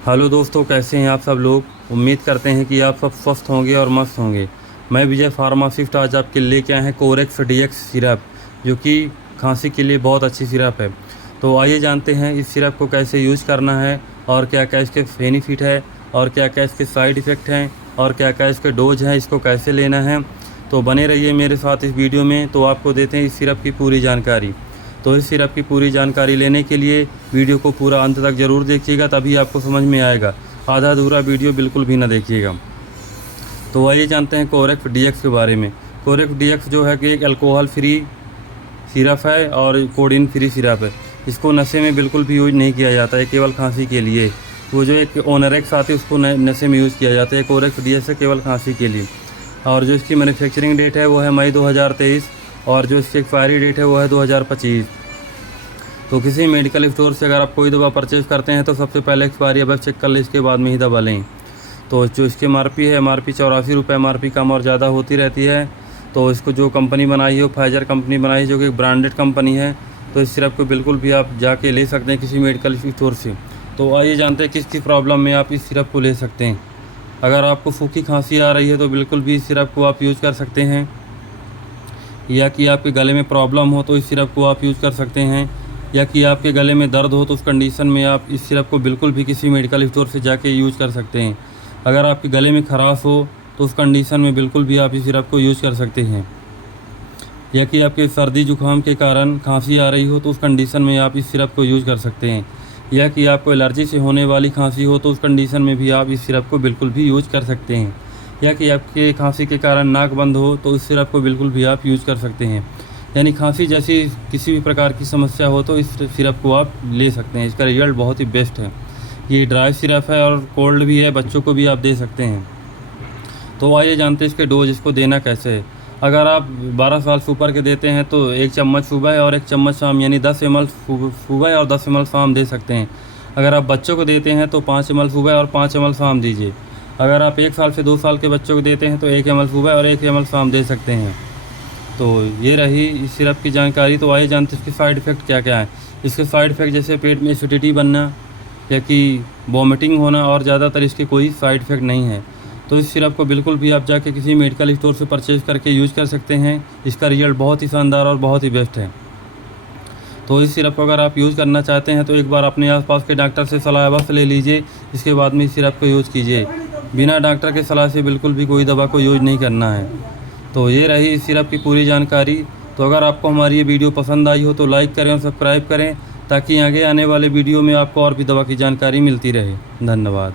Hello दोस्तों, कैसे हैं आप सब लोग। उम्मीद करते हैं कि आप सब स्वस्थ होंगे और मस्त होंगे। मैं विजय फार्मासिस्ट आज आपके लेके आए हैं कोरेक्स डीएक्स सिरप, जो कि खांसी के लिए बहुत अच्छी सिरप है। तो आइए जानते हैं इस सिरप को कैसे यूज़ करना है और क्या क्या इसके बेनिफिट है और क्या क्या इसके साइड इफ़ेक्ट हैं और क्या क्या इसके डोज हैं, इसको कैसे लेना है। तो बने रहिए मेरे साथ इस वीडियो में, तो आपको देते हैं इस सिरप की पूरी जानकारी। तो इस सिरप की पूरी जानकारी लेने के लिए वीडियो को पूरा अंत तक ज़रूर देखिएगा, तभी आपको समझ में आएगा। आधा अधूरा वीडियो बिल्कुल भी ना देखिएगा। तो आइए जानते हैं कोरेक्स डीएक्स के बारे में। कोरेक्स डीएक्स जो है कि एक अल्कोहल फ्री सिरप है और कोडिन फ्री सिरप है। इसको नशे में बिल्कुल भी यूज नहीं किया जाता है, केवल खांसी के लिए। वो जो एक ओनरेक्स आती है उसको नशे में यूज़ किया जाता है। कोरेक्स डीएक्स है केवल खांसी के लिए। और जो इसकी मैन्युफैक्चरिंग डेट है वो है मई 2023 और जो इसकी एक्सपायरी डेट है वो है 2025। तो किसी मेडिकल स्टोर से अगर आप कोई दवा परचेज़ करते हैं तो सबसे पहले एक्सपायरी अब चेक कर लें, इसके बाद में ही दवा लें। तो जो इसकी एमआरपी है, एमआरपी 84 रुपये। एमआरपी कम और ज़्यादा होती रहती है। तो इसको जो कंपनी बनाई है वो फाइजर कंपनी बनाई है, जो कि एक ब्रांडेड कंपनी है। तो इस सिरप को बिल्कुल भी आप जाके ले सकते हैं किसी मेडिकल स्टोर से। तो आइए जानते हैं किस किस प्रॉब्लम में आप इस सिरप को ले सकते हैं। अगर आपको सूखी खांसी आ रही है तो बिल्कुल भी इस सिरप को आप यूज़ कर सकते हैं, या कि आपके गले में प्रॉब्लम हो तो इस सिरप को आप यूज़ कर सकते हैं, या कि आपके गले में दर्द हो तो उस कंडीशन में आप इस सिरप को बिल्कुल भी किसी मेडिकल स्टोर से जाके यूज़ कर सकते हैं। अगर आपके गले में खराश हो तो उस कंडीशन में बिल्कुल भी आप इस सिरप को यूज़ कर सकते हैं, या कि आपके सर्दी जुकाम के कारण खांसी आ रही हो तो उस कंडीशन में आप इस सिरप को यूज़ कर सकते हैं, या कि आपको एलर्जी से होने वाली खांसी हो तो उस कंडीशन में भी आप इस सिरप को बिल्कुल भी यूज़ कर सकते हैं, या कि आपके खांसी के कारण नाक बंद हो तो इस सिरप को बिल्कुल भी आप यूज़ कर सकते हैं। यानी खांसी जैसी किसी भी प्रकार की समस्या हो तो इस सिरप को आप ले सकते हैं। इसका रिजल्ट बहुत ही बेस्ट है। ये ड्राई सिरप है और कोल्ड भी है, बच्चों को भी आप दे सकते हैं। तो आइए जानते हैं इसके डोज, इसको देना कैसे है। अगर आप 12 साल से ऊपर के देते हैं तो 1 चम्मच सुबह और 1 चम्मच शाम, यानी 10 ml सुबह और 10 ml शाम दे सकते हैं। अगर आप बच्चों को देते हैं तो 5 ml सुबह और 5 ml शाम दीजिए। अगर आप 1 साल से 2 साल के बच्चों को देते हैं तो 1 ml सुबह और 1 ml शाम दे सकते हैं। तो ये रही इस सिरप की जानकारी। तो आइए जानते हैं इसके साइड इफ़ेक्ट क्या क्या है। इसके साइड इफ़ेक्ट जैसे पेट में एसिडिटी बनना या कि वॉमिटिंग होना, और ज़्यादातर इसके कोई साइड इफ़ेक्ट नहीं है। तो इस सिरप को बिल्कुल भी आप जाके किसी मेडिकल स्टोर से परचेज़ करके यूज़ कर सकते हैं। इसका रिजल्ट बहुत ही शानदार और बहुत ही बेस्ट है। तो इस सिरप को अगर आप यूज़ करना चाहते हैं तो एक बार अपने आसपास के डॉक्टर से सलाह अवश्य ले लीजिए। इसके बाद में इस सिरप को यूज़ कीजिए। बिना डॉक्टर के सलाह से बिल्कुल भी कोई दवा को यूज़ नहीं करना है। तो ये रही इस सिरप की पूरी जानकारी। तो अगर आपको हमारी ये वीडियो पसंद आई हो तो लाइक करें और सब्सक्राइब करें, ताकि आगे आने वाले वीडियो में आपको और भी दवा की जानकारी मिलती रहे। धन्यवाद।